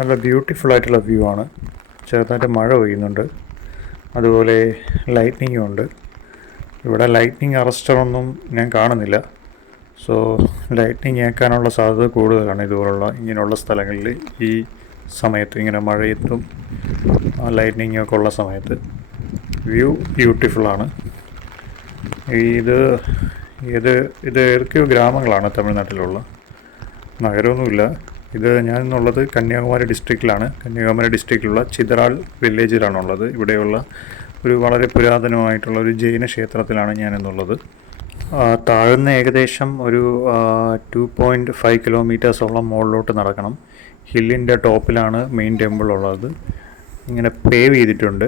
നല്ല ബ്യൂട്ടിഫുൾ ആയിട്ടുള്ള വ്യൂ ആണ്. ചെറുതായിട്ട് മഴ പെയ്യുന്നുണ്ട്. അതുപോലെ ലൈറ്റ്നിങ്ങും ഉണ്ട്. ഇവിടെ ലൈറ്റ്നിങ് അറസ്റ്ററൊന്നും ഞാൻ കാണുന്നില്ല. സോ ലൈറ്റ്നിങ് ഏക്കാനുള്ള സാധ്യത കൂടുതലാണ് ഇതുപോലുള്ള ഇങ്ങനെയുള്ള സ്ഥലങ്ങളിൽ ഈ സമയത്ത്. ഇങ്ങനെ മഴയത്തും ലൈറ്റ്നിങ്ങും ഒക്കെ ഉള്ള സമയത്ത്. വ്യൂ ബ്യൂട്ടിഫുള്ളാണ് ഇത് ഇത് ഇത് ഏതൊക്കെയോ ഗ്രാമങ്ങളാണ് തമിഴ്നാട്ടിലുള്ള. നഗരമൊന്നുമില്ല. ഇത് ഞാൻ ഇന്നുള്ളത് കന്യാകുമാരി ഡിസ്ട്രിക്റ്റിലാണ് കന്യാകുമാരി ഡിസ്ട്രിക്റ്റിലുള്ള ചിതറാൾ വില്ലേജിലാണുള്ളത് ഇവിടെയുള്ള ഒരു വളരെ പുരാതനമായിട്ടുള്ള ഒരു ജൈന ക്ഷേത്രത്തിലാണ് ആ, താഴ്ന്ന ഏകദേശം ഒരു ടു പോയിന്റ് ഫൈവ് കിലോമീറ്റേഴ്സോളം മുകളിലോട്ട് നടക്കണം. ഹില്ലിന്റെ ടോപ്പിലാണ് മെയിൻ ടെമ്പിൾ ഉള്ളത്. ഇങ്ങനെ പേവ് ചെയ്തിട്ടുണ്ട്.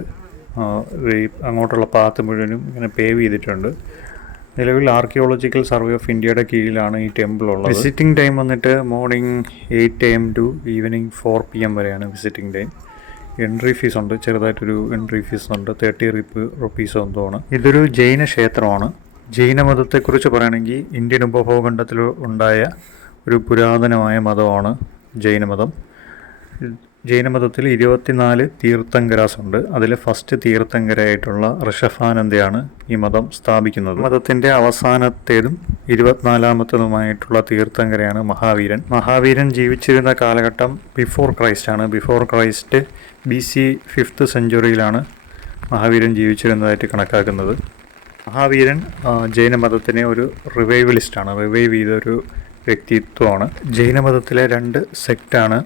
അങ്ങോട്ടുള്ള പാത്ത് മുഴുവനും ഇങ്ങനെ പേവ് ചെയ്തിട്ടുണ്ട്. നിലവിൽ ആർക്കിയോളജിക്കൽ സർവേ ഓഫ് ഇന്ത്യയുടെ കീഴിലാണ് ഈ ടെമ്പിൾ ഉള്ളത്. വിസിറ്റിംഗ് ടൈം വന്നിട്ട് morning eight AM to evening four P M വരെയാണ് വിസിറ്റിംഗ് ടൈം എൻട്രി ഫീസ് ഉണ്ട് ചെറുതായിട്ടൊരു എൻട്രി ഫീസ് ഉണ്ട്. തേർട്ടി റിപ്പ് റുപ്പീസ് എന്തോ ആണ്. ഇതൊരു ജൈന ക്ഷേത്രമാണ്. ജൈന മതത്തെക്കുറിച്ച് പറയുകയാണെങ്കിൽ ഇന്ത്യൻ ഉപഭൂഖണ്ഡത്തിൽ ഉണ്ടായ ഒരു പുരാതനമായ മതമാണ് ജൈനമതം ജൈനമതത്തിൽ ഇരുപത്തിനാല് തീർത്ഥങ്കരാസ് ഉണ്ട് അതിൽ ഫസ്റ്റ് തീർത്ഥങ്കരായിട്ടുള്ള ഋഷഭാനന്ദയാണ് ഈ മതം സ്ഥാപിക്കുന്നത്. മതത്തിന്റെ അവസാനത്തേതും ഇരുപത്തിനാലാമത്തതുമായിട്ടുള്ള തീർത്ഥങ്കരയാണ് മഹാവീരൻ. മഹാവീരൻ ജീവിച്ചിരുന്ന കാലഘട്ടം ബിഫോർ ക്രൈസ്റ്റ് ആണ്. Before Christ B C fifth സെഞ്ചുറിയിലാണ് മഹാവീരൻ ജീവിച്ചിരുന്നതായിട്ട് കണക്കാക്കുന്നത്. മഹാവീരൻ ജൈനമതത്തിനെ ഒരു റിവൈവലിസ്റ്റാണ് റിവൈവ് ചെയ്ത ഒരു വ്യക്തിത്വമാണ്. ജൈനമതത്തിലെ രണ്ട് സെക്റ്റാണ്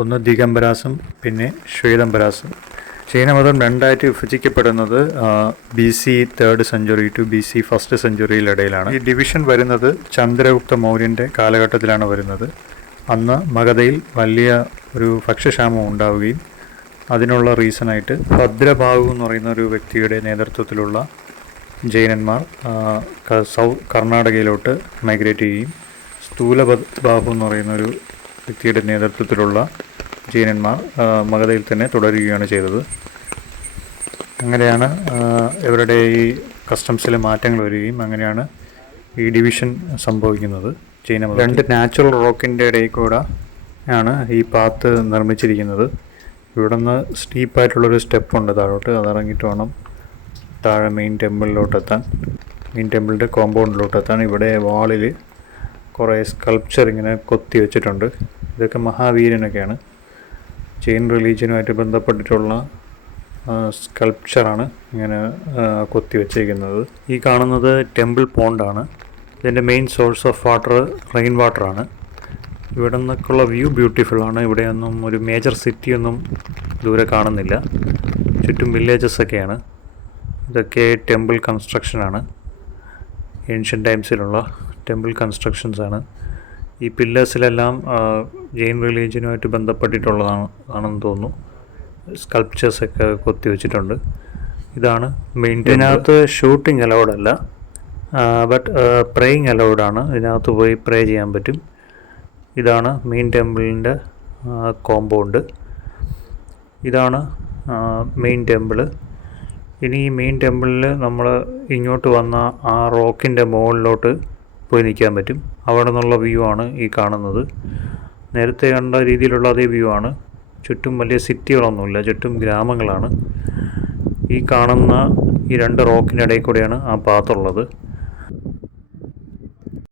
ഒന്ന് ദിഗംബരാസം പിന്നെ ശ്വേതംബരാസും. ജൈനമതം രണ്ടായിട്ട് വിഭജിക്കപ്പെടുന്നത് B C third century to B C first സെഞ്ചുറിയിലിടയിലാണ് ഈ ഡിവിഷൻ വരുന്നത് ചന്ദ്രഗുപ്ത മൗര്യന്റെ കാലഘട്ടത്തിലാണ് വരുന്നത്. അന്ന് മഗധയിൽ വലിയ ഒരു ഭക്ഷ്യക്ഷാമം ഉണ്ടാവുകയും അതിനുള്ള റീസണായിട്ട് ഭദ്രഭാവു എന്ന് പറയുന്ന ഒരു വ്യക്തിയുടെ നേതൃത്വത്തിലുള്ള ജൈനന്മാർ സൗ കർണാടകയിലോട്ട് മൈഗ്രേറ്റ് ചെയ്യുകയും സ്ഥൂലബാഹു എന്ന് പറയുന്ന ഒരു വ്യക്തിയുടെ നേതൃത്വത്തിലുള്ള ജൈനന്മാർ മകതയിൽ തന്നെ തുടരുകയാണ് ചെയ്തത്. അങ്ങനെയാണ് ഇവരുടെ ഈ കസ്റ്റംസിലെ മാറ്റങ്ങൾ വരികയും അങ്ങനെയാണ് ഈ ഡിവിഷൻ സംഭവിക്കുന്നത് ചൈന രണ്ട് നാച്ചുറൽ റോക്കിന്റെ ഇടയിൽ കൂടെ ആണ് ഈ പാത്ത് നിർമ്മിച്ചിരിക്കുന്നത്. ഇവിടെ നിന്ന് സ്റ്റീപ്പായിട്ടുള്ളൊരു സ്റ്റെപ്പുണ്ട് താഴോട്ട് അതിറങ്ങിയിട്ട് വേണം താഴെ മെയിൻ ടെമ്പിളിലോട്ട് എത്താൻ. മെയിൻ ടെമ്പിളിന്റെ കോമ്പൗണ്ടിലോട്ട് എത്താൻ. ഇവിടെ വാളിൽ കുറേ സ്കൾപ്ചർ ഇങ്ങനെ കൊത്തി വെച്ചിട്ടുണ്ട്. ഇതൊക്കെ മഹാവീരനൊക്കെയാണ്. ജെയിൻ റിലീജിയനുമായിട്ട് ബന്ധപ്പെട്ടിട്ടുള്ള സ്കൾപ്ചറാണ് ഇങ്ങനെ കൊത്തി വെച്ചേക്കുന്നത്. ഈ കാണുന്നത് ടെമ്പിൾ പോണ്ടാണ്. ഇതിന്റെ main source of water rain വാട്ടറാണ്. ഇവിടെ നിന്നൊക്കെയുള്ള വ്യൂ ആണ് ഇവിടെയൊന്നും ഒരു മേജർ സിറ്റിയൊന്നും ദൂരെ കാണുന്നില്ല. ചുറ്റും വില്ലേജസ് ഒക്കെയാണ് ഇതൊക്കെ ടെമ്പിൾ കൺസ്ട്രക്ഷനാണ്. ഏൻഷ്യൻ ടൈംസിലുള്ള ടെമ്പിൾ കൺസ്ട്രക്ഷൻസാണ്. ഈ പില്ലേഴ്സിലെല്ലാം ജെയിൻ റിലീജിയനുമായിട്ട് ബന്ധപ്പെട്ടിട്ടുള്ളതാണ് ആണെന്ന് തോന്നുന്നു. സ്കൾപ്ചേഴ്സൊക്കെ കൊത്തി വെച്ചിട്ടുണ്ട്. ഇതാണ് മെയിൻ ഇതിനകത്ത് ഷൂട്ടിംഗ് അലൗഡല്ല. ബട്ട് പ്രേയിങ് അലൗഡാണ്. ഇതിനകത്ത് പോയി പ്രേ ചെയ്യാൻ പറ്റും. ഇതാണ് മെയിൻ ടെമ്പിളിന്റെ കോമ്പൗണ്ട്. ഇതാണ് മെയിൻ ടെമ്പിൾ ഇനി ഈ മെയിൻ ടെമ്പിളിൽ നമ്മൾ ഇങ്ങോട്ട് വന്ന ആ റോക്കിന്റെ മുകളിലോട്ട് പോയി നിൽക്കാൻ പറ്റും. അവിടെ നിന്നുള്ള വ്യൂ ആണ് ഈ കാണുന്നത്. നേരത്തെ കണ്ട രീതിയിലുള്ള അതേ വ്യൂ ആണ്. ചുറ്റും വലിയ സിറ്റികളൊന്നുമില്ല ചുറ്റും ഗ്രാമങ്ങളാണ്. ഈ കാണുന്ന ഈ രണ്ട് റോക്കിന്റെ ഇടയിൽ കൂടെയാണ് ആ പാത്തുള്ളത്